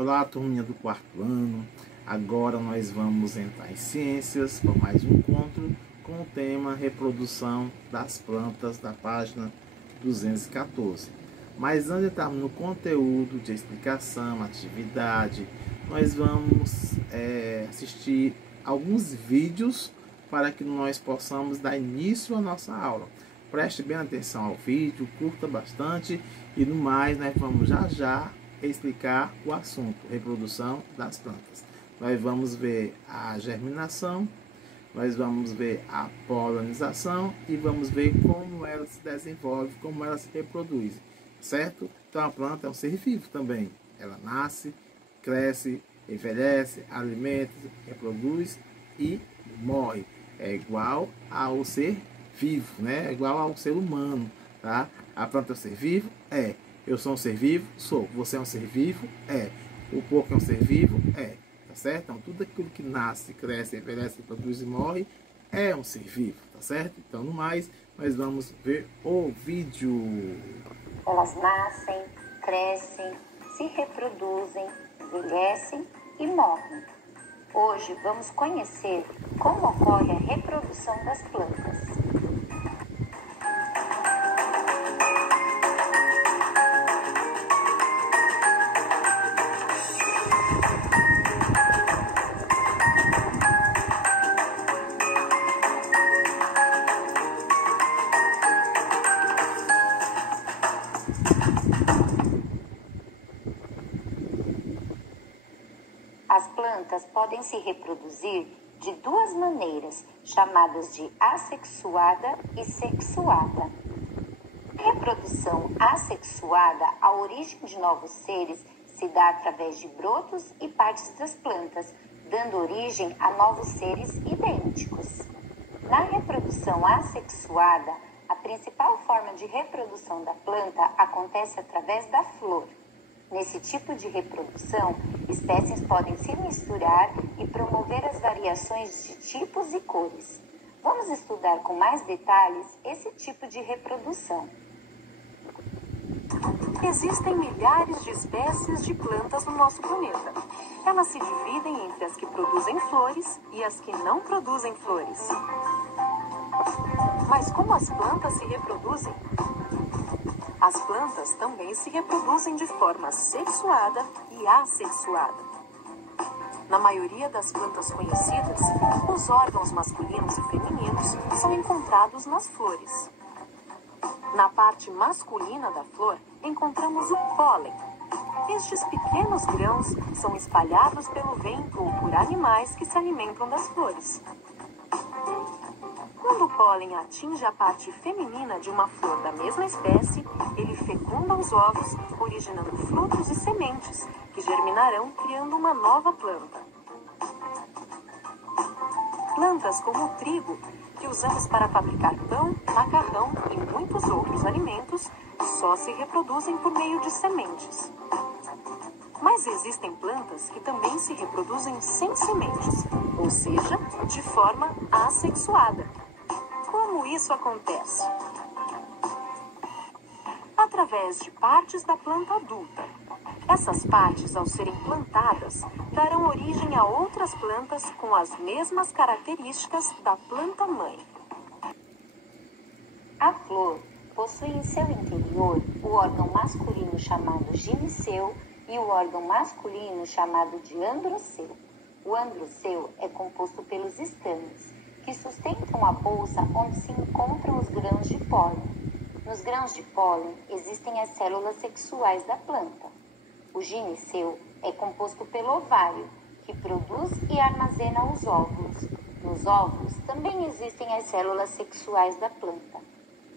Olá, turminha do quarto ano. Agora nós vamos entrar em ciências para mais um encontro com o tema reprodução das plantas da página 214. Mas antes de entrarmos no conteúdo de explicação, atividade, nós vamos assistir alguns vídeos para que nós possamos dar início à nossa aula. Preste bem atenção ao vídeo, curta bastante e no mais nós vamos já explicar o assunto, reprodução das plantas. Nós vamos ver a germinação, nós vamos ver a polinização e vamos ver como ela se desenvolve, como ela se reproduz, certo? Então a planta é um ser vivo também. Ela nasce, cresce, envelhece, alimenta, reproduz e morre. É igual ao ser vivo, né? É igual ao ser humano, tá? A planta é um ser vivo? É. Eu sou um ser vivo? Sou. Você é um ser vivo? É. O porco é um ser vivo? É. Tá certo? Então, tudo aquilo que nasce, cresce, envelhece, produz e morre é um ser vivo, tá certo? Então, no mais, nós vamos ver o vídeo. Elas nascem, crescem, se reproduzem, envelhecem e morrem. Hoje vamos conhecer como ocorre a reprodução das plantas. As plantas podem se reproduzir de duas maneiras, chamadas de assexuada e sexuada. A reprodução assexuada, a origem de novos seres, se dá através de brotos e partes das plantas, dando origem a novos seres idênticos. Na reprodução assexuada, a principal forma de reprodução da planta acontece através da flor. Nesse tipo de reprodução, espécies podem se misturar e promover as variações de tipos e cores. Vamos estudar com mais detalhes esse tipo de reprodução. Existem milhares de espécies de plantas no nosso planeta. Elas se dividem entre as que produzem flores e as que não produzem flores. Mas como as plantas se reproduzem? As plantas também se reproduzem de forma sexuada e assexuada. Na maioria das plantas conhecidas, os órgãos masculinos e femininos são encontrados nas flores. Na parte masculina da flor, encontramos o pólen. Estes pequenos grãos são espalhados pelo vento ou por animais que se alimentam das flores. Quando o pólen atinge a parte feminina de uma flor da mesma espécie, ele fecunda os ovos, originando frutos e sementes, que germinarão criando uma nova planta. Plantas como o trigo, que usamos para fabricar pão, macarrão e muitos outros alimentos, só se reproduzem por meio de sementes. Mas existem plantas que também se reproduzem sem sementes, ou seja, de forma assexuada. Como isso acontece? Através de partes da planta adulta. Essas partes, ao serem plantadas, darão origem a outras plantas com as mesmas características da planta mãe. A flor possui em seu interior o órgão masculino chamado gineceu e o órgão masculino chamado de androceu. O androceu é composto pelos estames, que sustentam a bolsa onde se encontram os grãos de pólen. Nos grãos de pólen existem as células sexuais da planta. O gineceu é composto pelo ovário, que produz e armazena os óvulos. Nos óvulos também existem as células sexuais da planta.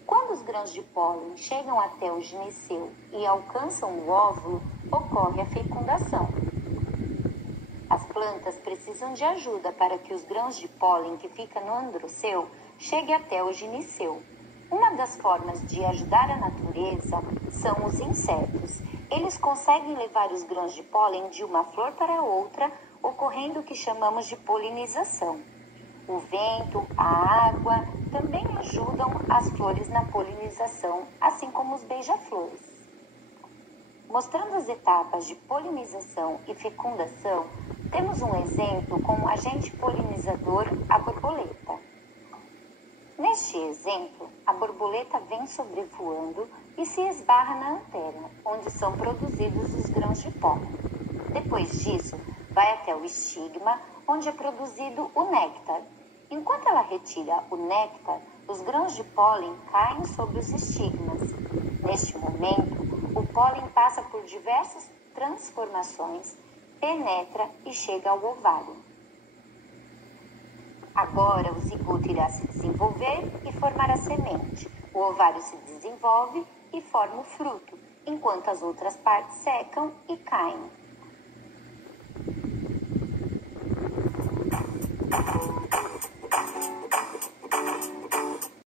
Quando os grãos de pólen chegam até o gineceu e alcançam o óvulo, ocorre a fecundação. As plantas precisam de ajuda para que os grãos de pólen que ficam no androceu cheguem até o gineceu. Uma das formas de ajudar a natureza são os insetos. Eles conseguem levar os grãos de pólen de uma flor para outra, ocorrendo o que chamamos de polinização. O vento, a água também ajudam as flores na polinização, assim como os beija-flores. Mostrando as etapas de polinização e fecundação, temos um exemplo com o agente polinizador, a borboleta. Neste exemplo, a borboleta vem sobrevoando e se esbarra na antena, onde são produzidos os grãos de pólen. Depois disso, vai até o estigma, onde é produzido o néctar. Enquanto ela retira o néctar, os grãos de pólen caem sobre os estigmas. Neste momento, o pólen passa por diversas transformações, penetra e chega ao ovário. Agora o zigoto irá se desenvolver e formar a semente. O ovário se desenvolve e forma o fruto, enquanto as outras partes secam e caem.